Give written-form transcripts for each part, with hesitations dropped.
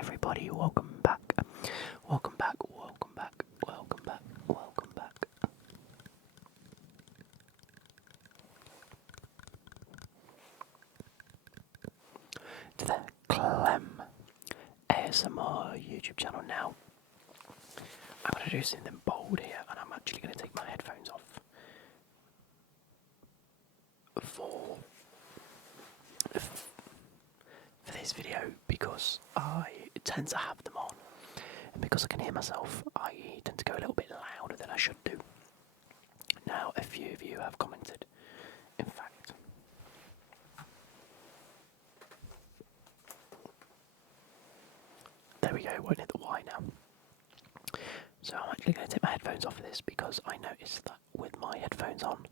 everybody, welcome back. Welcome back, welcome back, welcome back, welcome back. To the Clem ASMR YouTube channel now. I'm going to do something bold here, and I'm actually going to take my headphones off for this video because I tend to have them on, and because I can hear myself, I tend to go a little bit louder than I should do. Now, a few of you have commented, in fact, there we go, won't hit the Y now. So I'm actually going to take my headphones off for this because I noticed that with my headphones on,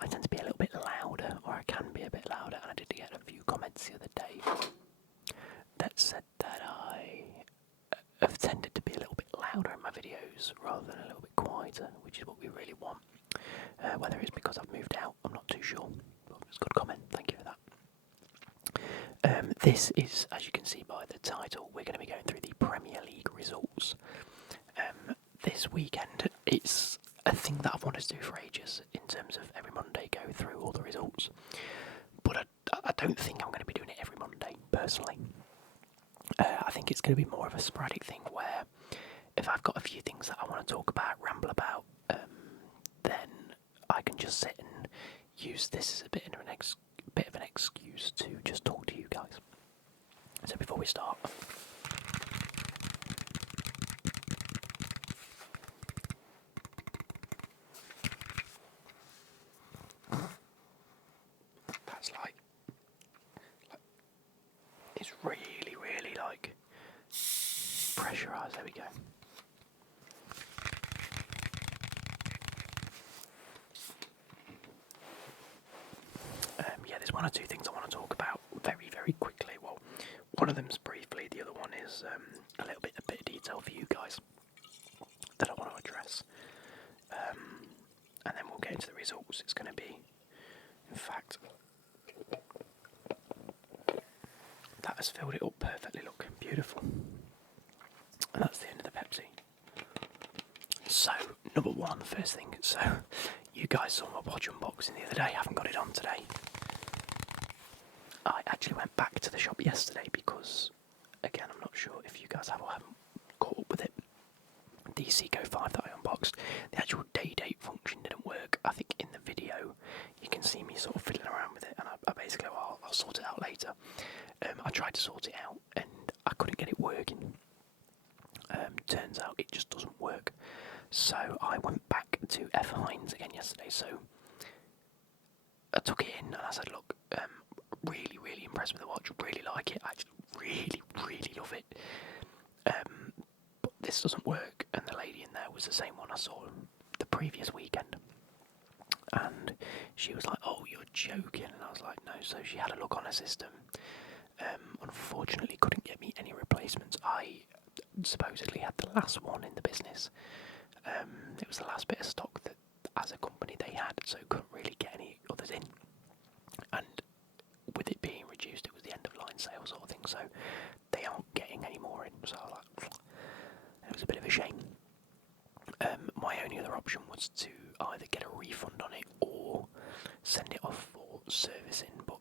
I tend to be a little bit louder, or I can be a bit louder, and I did get a few comments the other day that said that I have tended to be a little bit louder in my videos rather than a little bit quieter, which is what we really want. Whether it's because I've moved out, I'm not too sure, but it's a good comment, thank you for that. This is, as you can see by the title, we're going to be going through the Premier League results. This weekend, it's a thing that I've wanted to do for ages, in terms of every Monday go through all the results, but I don't think I'm going to be doing it every Monday, personally. I think it's going to be more of a sporadic thing where if I've got a few things that I want to talk about, ramble about, then I can just sit and use this as a bit of an excuse to just talk to you guys. So before we start, that's like it's really, really like pressurised. There we go. Yeah, there's one or two things I want to talk about very, very quickly. Well, one of them's briefly, the other one is a bit of detail for you guys that I want to address. And then we'll get into the results. It's going to be, in fact, that has filled it up perfectly, look, beautiful. And that's the end of the Pepsi. So, number one, first thing, so you guys saw my watch unboxing the other day, I haven't got it on today. I actually went back to the shop yesterday because, again, I'm not sure if you guys have or haven't caught up with it. The Seiko 5 that I unboxed, the actual day-date function didn't work. I think in the video you can see me sort of fiddling around with it, and I basically, I'll sort it out later. I tried to sort it out and I couldn't get it working. Turns out it just doesn't work. So I went back to F. Hines again yesterday. So I took it in and I said, look, really, really impressed with the watch, really like it, I just really, really love it. But this doesn't work, and the lady in there was the same one I saw the previous weekend. And she was like, oh, you're joking, and I was like, no. So she had a look on her system. Unfortunately couldn't get me any replacements. I supposedly had the last one in the business. It was the last bit of stock that as a company they had, so couldn't really get any others in. And with it being reduced, it was the end of line sale sort of thing, so they aren't getting any more in, so it was a bit of a shame. My only other option was to either get a refund on it or send it off for servicing, but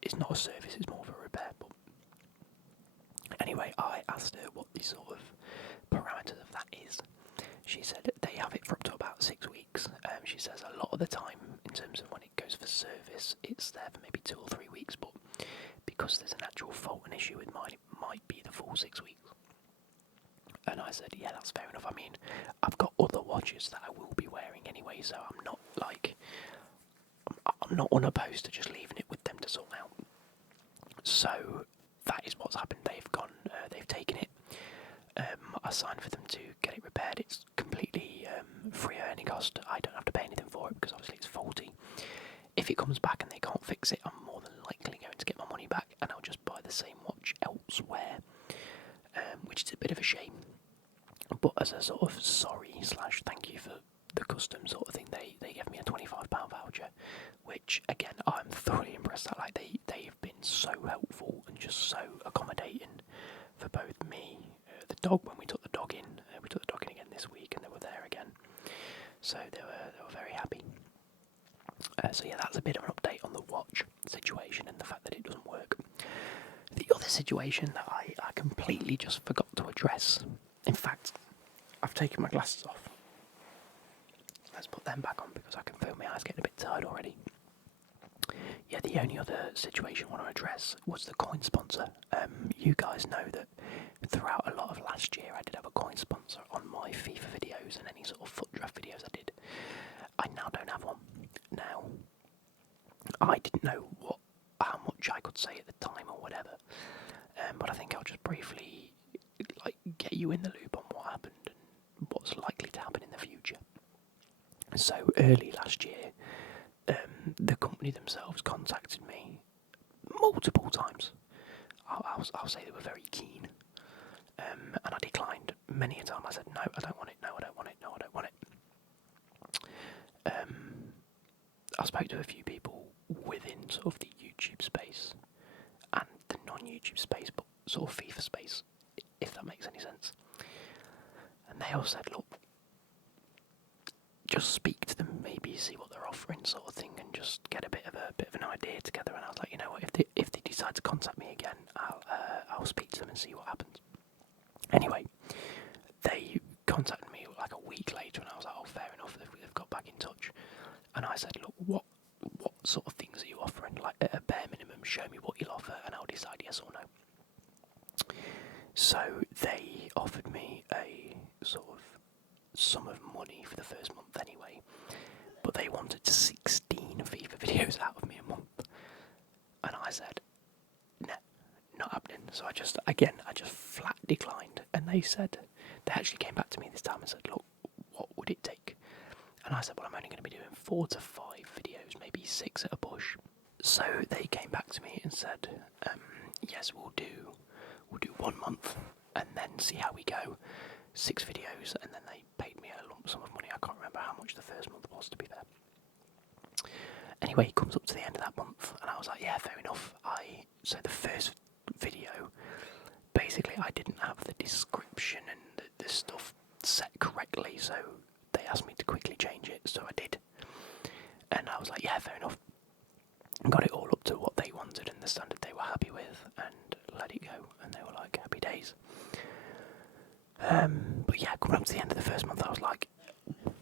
it's not a service, it's more of a repair. But anyway, I asked her what the sort of parameters of that is. She said they have it for up to about 6 weeks. She says a lot of the time, in terms of when it goes for service, it's there for maybe 2 or 3 weeks, but because there's an actual fault and issue with mine, it might be the full 6 weeks. And I said, yeah, that's fair enough. I mean, I've got other watches that I will be wearing anyway, so I'm not unopposed to just leaving it with them to sort out. So that is what's happened. They've taken it. I signed for them to get it repaired. It's completely free at any cost. I don't have to pay anything for it because obviously it's faulty. If it comes back and they can't fix it, I'm more than likely going to get my money back, and I'll just buy the same watch elsewhere, which is a bit of a shame. But as a sort of sorry/thank you for the custom sort of thing, they gave me a £25 voucher, which again I'm thoroughly impressed at. Like they've been so helpful and just so accommodating for both dog when we took the dog in. We took the dog in again this week, and they were there again. So they were very happy. So yeah, that's a bit of an update on the watch situation and the fact that it doesn't work. The other situation that I completely just forgot to address. In fact, I've taken my glasses off. Let's put them back on because I can feel my eyes getting a bit tired already. Yeah, the only other situation I want to address was the coin sponsor. You guys know that throughout a lot of last year I did have a coin sponsor on my FIFA videos and any sort of foot draft videos I did. I now don't have one. Now, I didn't know how much I could say at the time or whatever, but I think I'll just briefly get you in the loop on what happened and what's likely to happen in the future. So early last year, the company themselves contacted me multiple times. I'll say they were very keen, and I declined many a time. I said, no, I don't want it, no, I don't want it, no, I don't want it. I spoke to a few people within sort of the YouTube space and the non-YouTube space, but sort of FIFA space, if that makes any sense. And they all said, look, just speak to them, maybe see what they're offering, sort of thing, and just get a bit of an idea together. And I was like, you know what, if they decide to contact me again, I'll speak to them and see what happens. Anyway, they contacted me like a week later, and I was like, oh, fair enough, they've got back in touch. And I said, look, what sort of things are you offering? Like, at a bare minimum, show me what you'll offer, and I'll decide yes or no. So they offered me a sort of sum of money for the first month anyway, but they wanted 16 FIFA videos out of me a month, and I said, no, not happening. So I just flat declined, and they actually came back to me this time and said, look, what would it take? And I said, well, I'm only going to be doing 4 to 5 videos, maybe 6 at a push. So they came back to me and said, yes, we'll do 1 month and then see how we go. 6 videos, and then they paid me a lump sum of money. I can't remember how much the first month was, to be fair. Anyway, it comes up to the end of that month, and I was like, yeah, fair enough. So the first video, basically, I didn't have the description and the stuff set correctly, so they asked me to quickly change it, so I did. And I was like, yeah, fair enough. Got it all up to what they wanted and the standard they were happy with, and let it go, and they were like, happy days. But yeah, coming up to the end of the first month, I was like,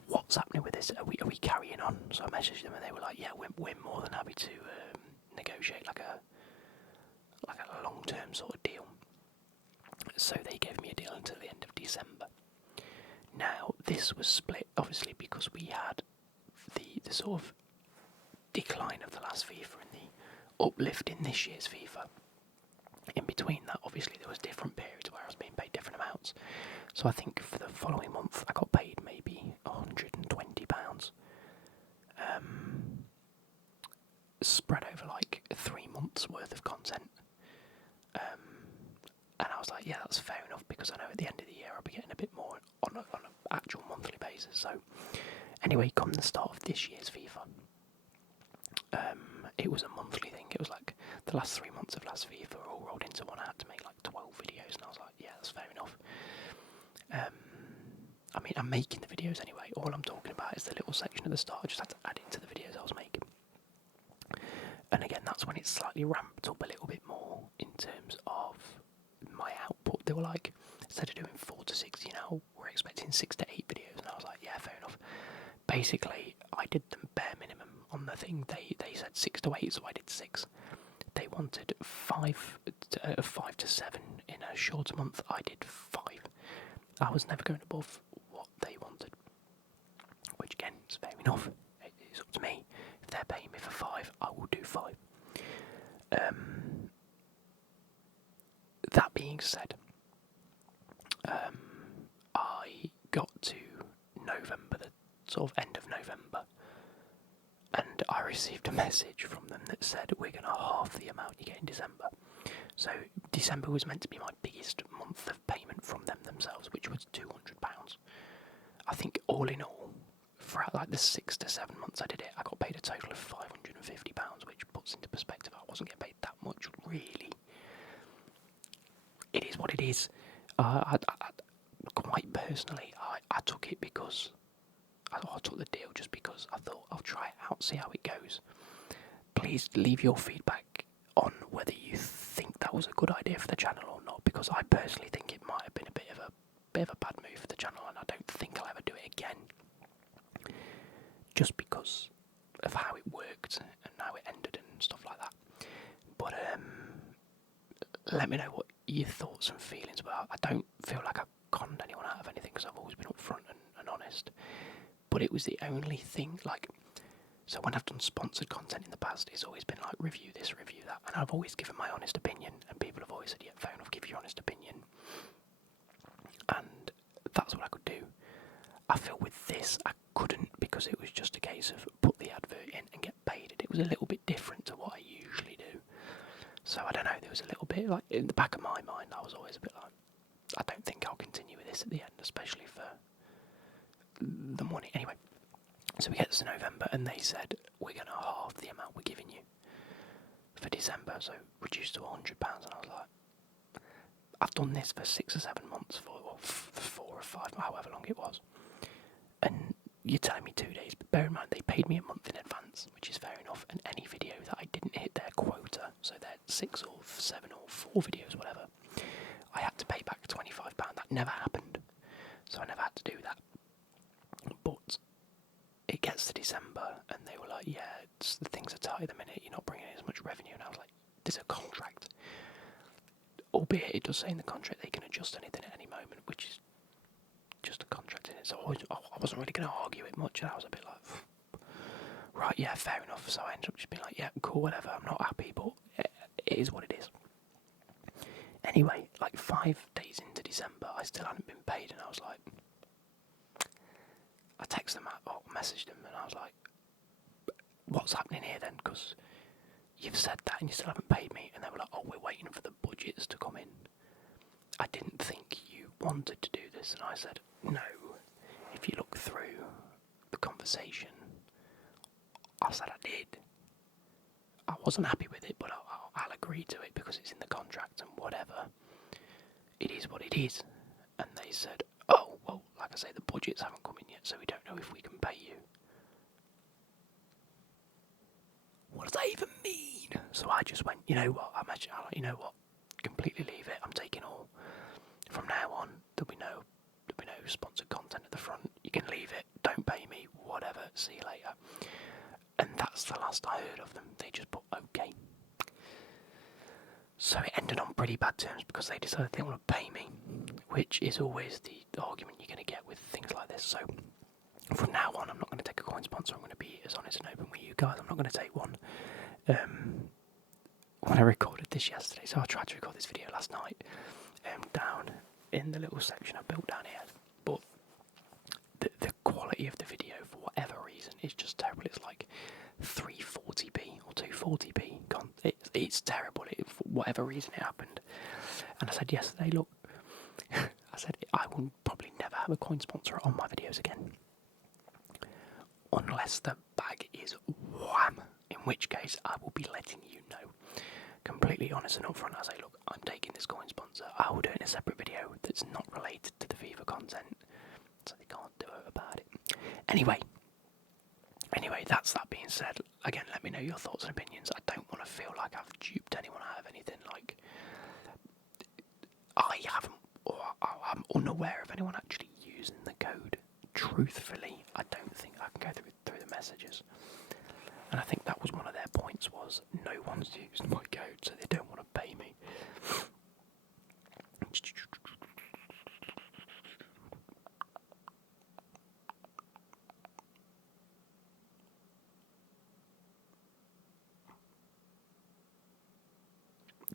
what's happening with this? Are we carrying on? So I messaged them, and they were like, yeah, we're more than happy to negotiate like a long-term sort of deal. So they gave me a deal until the end of December. Now, this was split, obviously, because we had the sort of decline of the last FIFA and the uplift in this year's FIFA. In between that, obviously, there was different periods where I was being paid different amounts. So I think for the following month, I got paid maybe £120, spread over like 3 months worth of content. And I was like, yeah, that's fair enough, because I know at the end of the year I'll be getting a bit more on an actual monthly basis. So anyway, come the start of this year's FIFA, it was a monthly thing. It was like the last 3 months of last FIFA were all rolled into one. I had to make like 12 videos, and I was like, yeah, that's fair enough. I mean, I'm making the videos anyway. All I'm talking about is the little section at the start. I just had to add it to the videos I was making. And again, that's when it's slightly ramped up a little bit more in terms of my output. They were like, instead of doing 4 to 6, we're expecting 6 to 8 videos. And I was like, yeah, fair enough. Basically, I did them bare minimum on the thing. They said 6 to 8, so I did 6. They wanted 5 to 7 in a shorter month. I did 5. I was never going above what they wanted, which again is fair enough. It's up to me. If they're paying me for 5, I will do 5. That being said, I got to November, the sort of end of November, and I received a message from them that said, we're going to halve the amount you get in December. So December was meant to be my biggest month of payment from them themselves, which was £200. I think all in all, for like the 6 to 7 months I did it, I got paid a total of £550, which puts into perspective, I wasn't getting paid that much, really. It is what it is. I quite personally, I took it because I took the deal just because I thought I'll try it out, see how it goes. Please leave your feedback on whether you think that was a good idea for the channel or not, because I personally think it might have been a bit of a bad move for the channel, and I don't think I'll ever do it again. Just because of how it worked and how it ended and stuff like that. But let me know what your thoughts and feelings were. I don't feel like I've conned anyone out of anything because I've always been upfront and honest. But it was the only thing, like, so when I've done sponsored content in the past, it's always been like, review this, review that, and I've always given my honest opinion, and people have always said, yeah, fair enough, give your honest opinion. And that's what I could do. I feel with this, I couldn't, because it was just a case of put the advert in and get paid, and it was a little bit different to what I usually do. So I don't know, there was a little bit, like, in the back of my mind, I was always a bit like, I don't think I'll continue with this at the end, especially for the money. Anyway, so we get to November, and they said, we're going to halve the amount we're giving you for December, so reduced to £100, and I was like, I've done this for 6 or 7 months, or 4 or 5, however long it was, and you're telling me 2 days, but bear in mind, they paid me a month in advance, which is fair enough, and any video that I didn't hit their quota, so they're 6 or 7 or 4 videos, whatever, I had to pay back £25. That never happened, so I never had to do that. But it gets to December, and they were like, yeah, the things are tight at the minute, you're not bringing in as much revenue, and I was like, there's a contract. Albeit it does say in the contract they can adjust anything at any moment, which is just a contract in it, so I wasn't really going to argue it much, and I was a bit like, right, yeah, fair enough, so I ended up just being like, yeah, cool, whatever, I'm not happy, but it is what it is. Anyway, like 5 days into December, I still hadn't been paid, and I was like, I texted them, or messaged them, and I was like, what's happening here then, because you've said that and you still haven't paid me, and they were like, oh, we're waiting for the budgets to come in. I didn't think you wanted to do this, and I said, no, if you look through the conversation, I said I did. I wasn't happy with it, but I'll agree to it because it's in the contract and whatever. It is what it is. And they said, oh, well, like I say, the budgets haven't come in yet, so we don't know if we can pay you. What does that even mean? So I just went, you know what, you know what, completely leave it, I'm taking all. From now on, there'll be no sponsored content at the front, you can leave it, don't pay me, whatever, see you later. And that's the last I heard of them, they just put okay. So it ended on pretty bad terms because they decided they didn't want to pay me, which is always the argument you're going to get with things like this. So from now on, I'm not going to take a coin sponsor, I'm going to be as honest and open with you guys, I'm not going to take one. When I recorded this yesterday, so I tried to record this video last night, down in the little section I built down here, but the quality of the video, for whatever reason, is just terrible. It's like 340p or 240p. It's terrible. For whatever reason it happened. And I said yesterday, look, I said I will probably never have a coin sponsor on my videos again, unless the bag is wham, in which case I will be letting you know. Completely honest and upfront, I say, look, I'm taking this coin sponsor. I will do it in a separate video that's not related to the FIFA content, so they can't do it about it. Anyway, that's that being said. Again, let me know your thoughts and opinions. I don't want to feel like I've duped anyone out of anything. Like, I haven't, or I'm unaware of anyone actually using the code. Truthfully, I don't think I can go through the messages. And I think that was one of their points, was no one's used my code, so they don't want to pay me.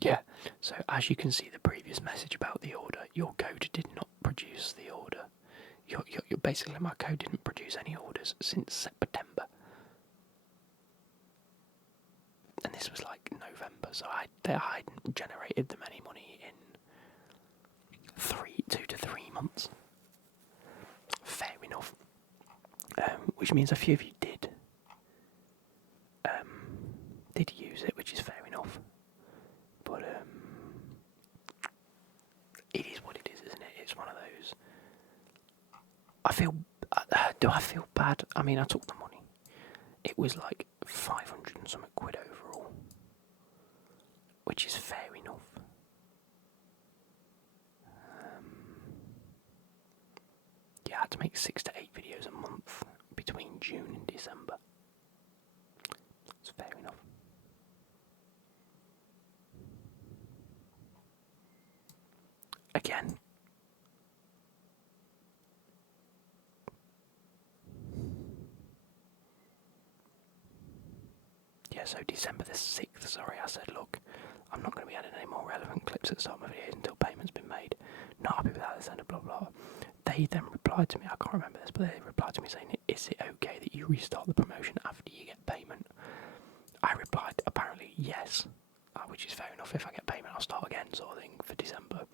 Yeah, so as you can see the previous message about the order, your code did not produce the order. You're basically, my code didn't produce any orders since September. And this was like November, so I hadn't generated them any money in 2 to 3 months. Fair enough. Which means a few of you did use it, which is fair enough. But it is what it is, isn't it? It's one of those. Do I feel bad? I mean, I took the money. It was like 500 and something quid overall, which is fair enough. Yeah, I had to make 6 to 8 videos a month between June and December. It's fair enough. Again, yeah, so December the 6th, sorry, I said, look, I'm not going to be adding any more relevant clips at the start of my videos until payment's been made. Not happy with that, this end of blah blah. They then replied to me, I can't remember this, but they replied to me saying, is it okay that you restart the promotion after you get payment? I replied, apparently, yes, which is fair enough. If I get payment, I'll start again, sort of thing, for December.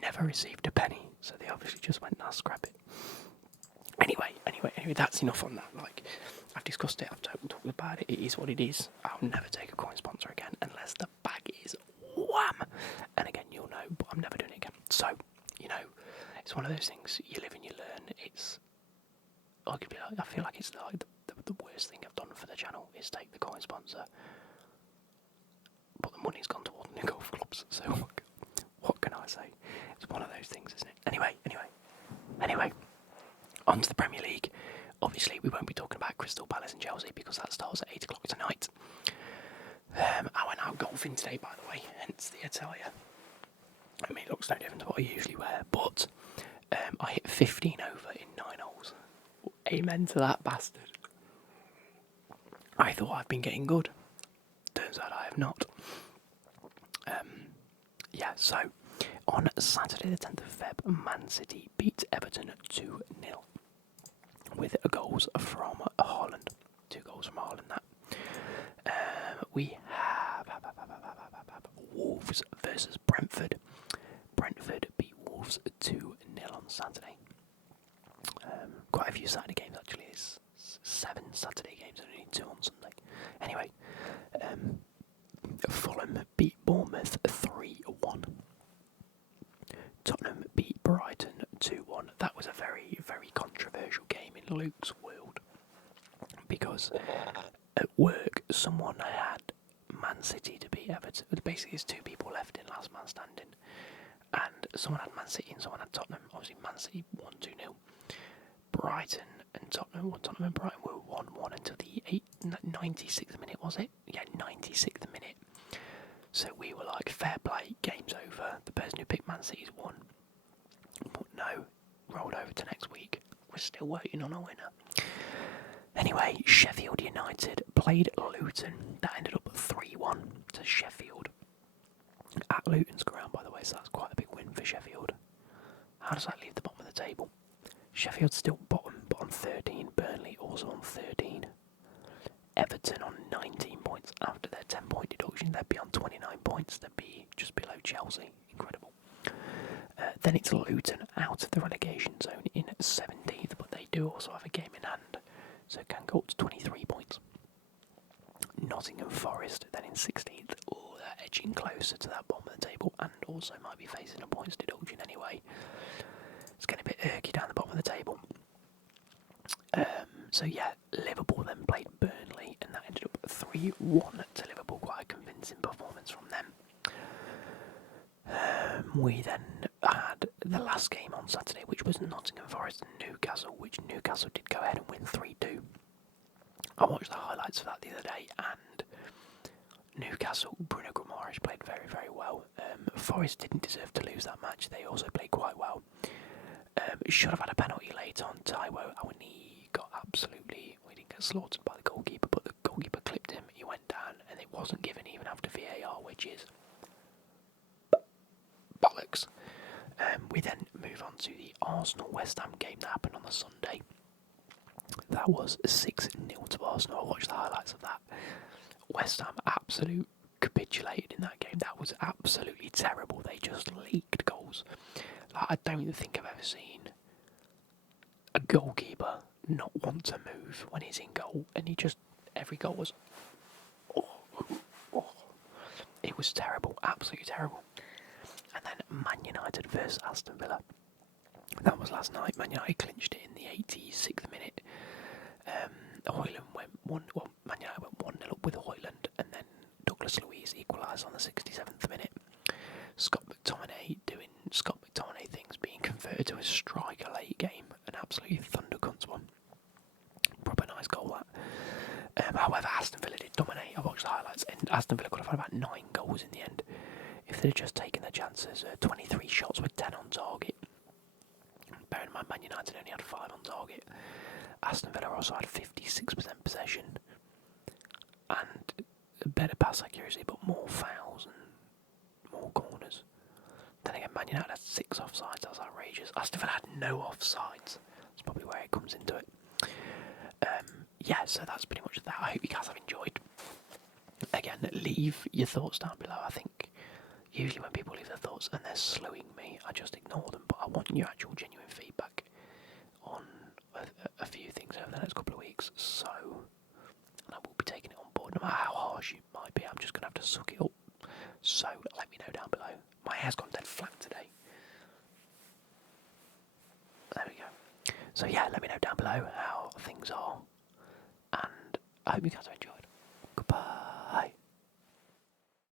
Never received a penny, so they obviously just went, nah, scrap it. Anyway, that's enough on that. Like, I've discussed it, I've talked about it, it is what it is. I'll never take a coin sponsor again unless the bag is wham! And again, you'll know, but I'm never doing it again. So, you know, it's one of those things, you live and you learn. It's, arguably, I feel like it's like the worst thing I've done for the channel is take the coin sponsor. But the money's gone towards new golf clubs, so what can I say? It's one of those things, isn't it? Anyway, on to the Premier League. Obviously, we won't be talking about Crystal Palace and Chelsea because that starts at 8 o'clock tonight. I went out golfing today, by the way, hence the attire. I mean, it looks no different to what I usually wear, but I hit 15 over in 9 holes. Amen to that bastard. I thought I've been getting good. Turns out I have not. Yeah, so on Saturday the 10th of Feb, Man City beat Everton 2-0 with goals from Haaland. 2 goals from Haaland, that. We have Wolves versus Brentford. Brentford beat Wolves 2-0 on Saturday. Quite a few Saturday games actually. It's 7 Saturday games and only 2 on Sunday. Anyway, Fulham beat Bournemouth 3-1. Tottenham beat Brighton 2-1. That was a very, very controversial game in Luke's world because at work someone had Man City to beat Everton. Basically, there's 2 people left in last man standing, and someone had Man City and someone had Tottenham. Obviously, Man City won 2-0. Brighton and Tottenham and Brighton were 1-1 until the 96th minute, was it? Yeah, 96th minute. So we were like, fair play, game's over. The person who picked Man City's won. But no, rolled over to next week. We're still waiting on a winner. Anyway, Sheffield United played Luton. That ended up 3-1 to Sheffield. At Luton's ground, by the way, so that's quite a big win for Sheffield. How does that leave the bottom of the table? Sheffield's still bottom, but on 13. Burnley also on 13. Everton on 19 points after their 10-point deduction. They'd be on 29 points. They'd be just below Chelsea. Incredible. Then it's Luton out of the relegation zone in 17th, but they do also have a game in hand, so it can go up to 23 points. Nottingham Forest then in 16th. Oh, they're edging closer to that bottom of the table and also might be facing a points deduction anyway. It's getting a bit irky down the bottom of the table. So yeah, Liverpool then played Burnley and that ended up 3-1 to Liverpool. Quite a convincing performance from them. We then had the last game on Saturday, which was Nottingham Forest and Newcastle, which Newcastle did go ahead and win 3-2. I watched the highlights for that the other day, and Newcastle, Bruno Guimaraes played very, very well. Forest didn't deserve to lose that match. They also played quite well. Should have had a penalty late on Taiwo. Awani got absolutely, we didn't get slaughtered by the goalkeeper, but the goalkeeper clipped him, he went down, and it wasn't given even after VAR, which is bollocks. We then move on to the Arsenal-West Ham game that happened on the Sunday. That was 6-0 to Arsenal. I watched the highlights of that. West Ham absolutely capitulated in that game. That was absolutely terrible. They just leaked goals. Like, I don't think I've ever seen a goalkeeper not want to move when he's in goal, and every goal was, it was terrible, absolutely terrible. And then Man United versus Aston Villa. That was last night. Man United clinched it in the 86th minute. Hoyland went Man United went 1-0 up with Hoyland, and then Douglas Luiz equalised on the 67th minute. Scott McTominay things being converted to a striker late game, an absolutely thundercunts one. Proper nice goal that. However, Aston Villa did dominate. I watched the highlights, and Aston Villa could have had about 9 goals in the end if they'd just taken their chances. 23 shots with 10 on target. Bear in mind, Man United only had 5 on target. Aston Villa also had 56% possession and better pass accuracy, but more fouls and more corners. Then again, Man United had 6 offsides. That's outrageous. Aston Villa had no offsides. That's probably where it comes into it. Yeah, so that's pretty much that. I hope you guys have enjoyed. Again, leave your thoughts down below. I think usually when people leave their thoughts and they're slowing me, I just ignore them. But I want your actual genuine feedback on a few things over the next couple of weeks. So, and I will be taking it on board, no matter how harsh it might be. I'm just going to have to suck it up. So, let me know down below. My hair's gone dead flat today. There we go. So yeah, let me know down below how things are. And I hope you guys have enjoyed. Goodbye.